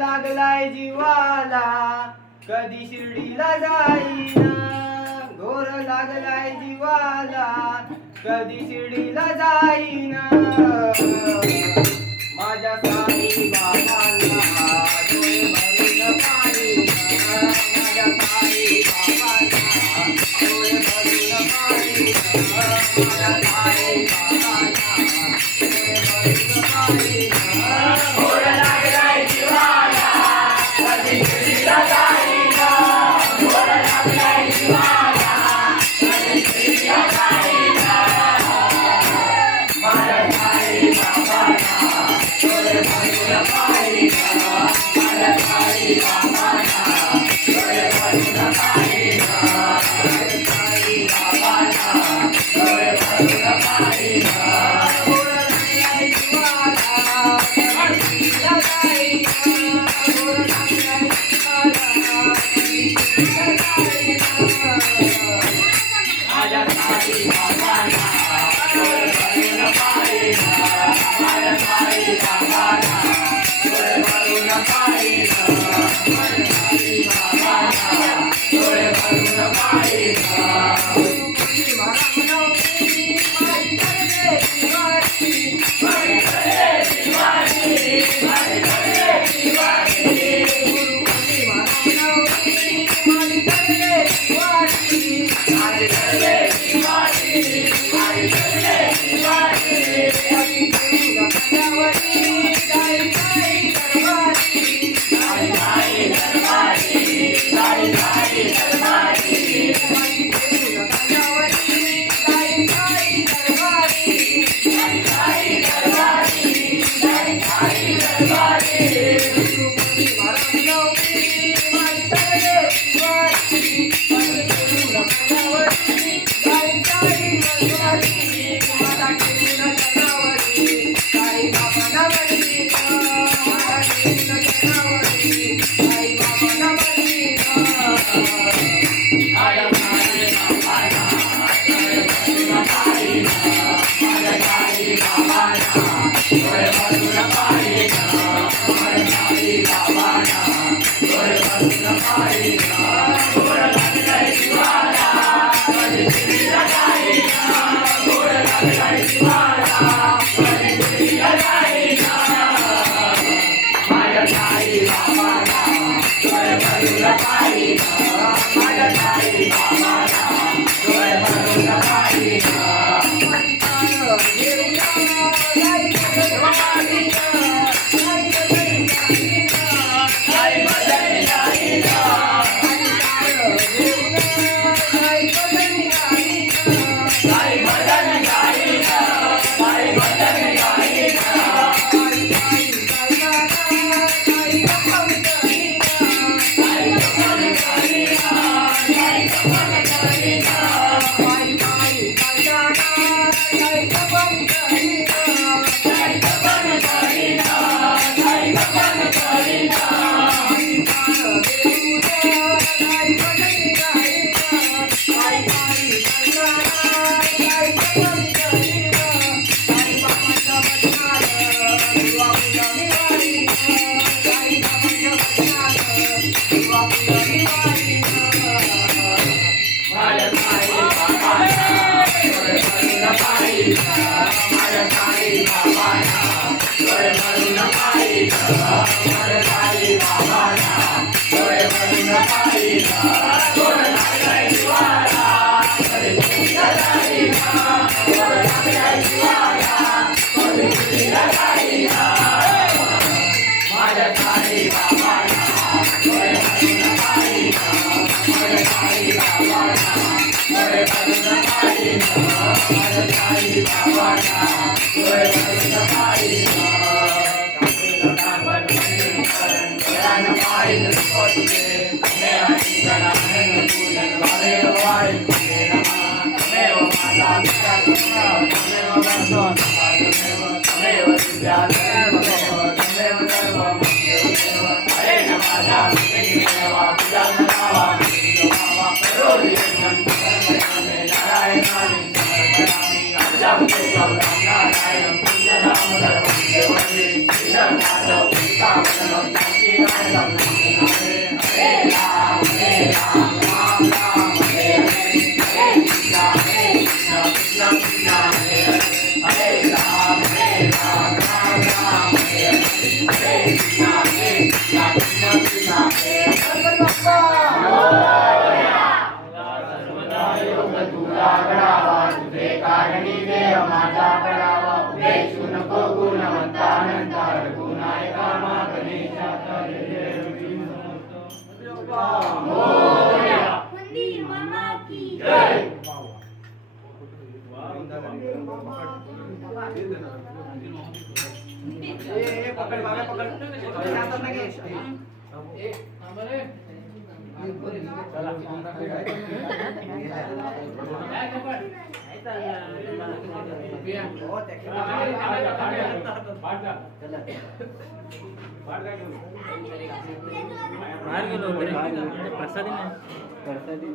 लागलाय जीवाला कधी शिर्डीला जाईना, घोर लागलाय जीवाला कधी शिर्डीला जाईना. माझ्या साई बाबांना डोळे भरून पाहिना, माझ्या साई बाबांना डोळे भरून पाहिना, माझ्या साई बाबांना डोळे भरून पाहिना. घोर लागलाय जीवाला कधी शिर्डीला जाईना, घोर लागलाय जीवाला कधी शिर्डीला जाईना. माझ्या साई बाबांना डोळे भरून पाहिना, माझ्या साई बाबांना डोळे भरून पाहिना, माझ्या साई बाबांना डोळे भरून पाहिना. घोर लागलाय जीवाला कधी शिर्डीला जाईना, घोर लागलाय जीवाला कधी शिर्डीला जाईना. माझ्या साई बाबांना डोळे भरून पाहिना, माझ्या साई बाबांना डोळे भरून पाहिना, माझ्या साई बाबांना डोळे भरून पाहिना. गुरुपौर्णिमा रामनवमी माझी करते दिवाळी, माझी करते दिवाळी, माझी करते दिवाळी. गुरुपौर्णिमा रामनवमी माझी करते दिवाळी, माझी करते दिवाळी, माझी करते दिवाळी. माझी देऊळ कल्यावरी साई साई दरबारी, साई साई दरबारी, साई साई दरबारी. माझी देऊळ कल्यावरी साई साई दरबारी, साई साई दरबारी, साई साई दरबारी. गुरुपौर्णिमा रामनवमी माझी करते दिवाळी, माझी देऊळ कल्यावरी साई साई दरबारी. माझा देऊळ कल्यावरी साई बाबा नवरीना, माझा देऊळ कल्यावरी साई बाबा नवरीना. माझ्या साई बाबांना डोळे भरून पाहिना, माझ्या साई बाबांना डोळे भरून पाहिना, माझ्या साई बाबांना डोळे भरून पाहिना. घोर लागलाय जीवाला कधी शिर्डीला जाईना, घोर लागलाय जीवाला मंदिर मामा की जय. पकड बाबा पकड बाहेर गेलो होतो प्रसादी नाही प्रसादी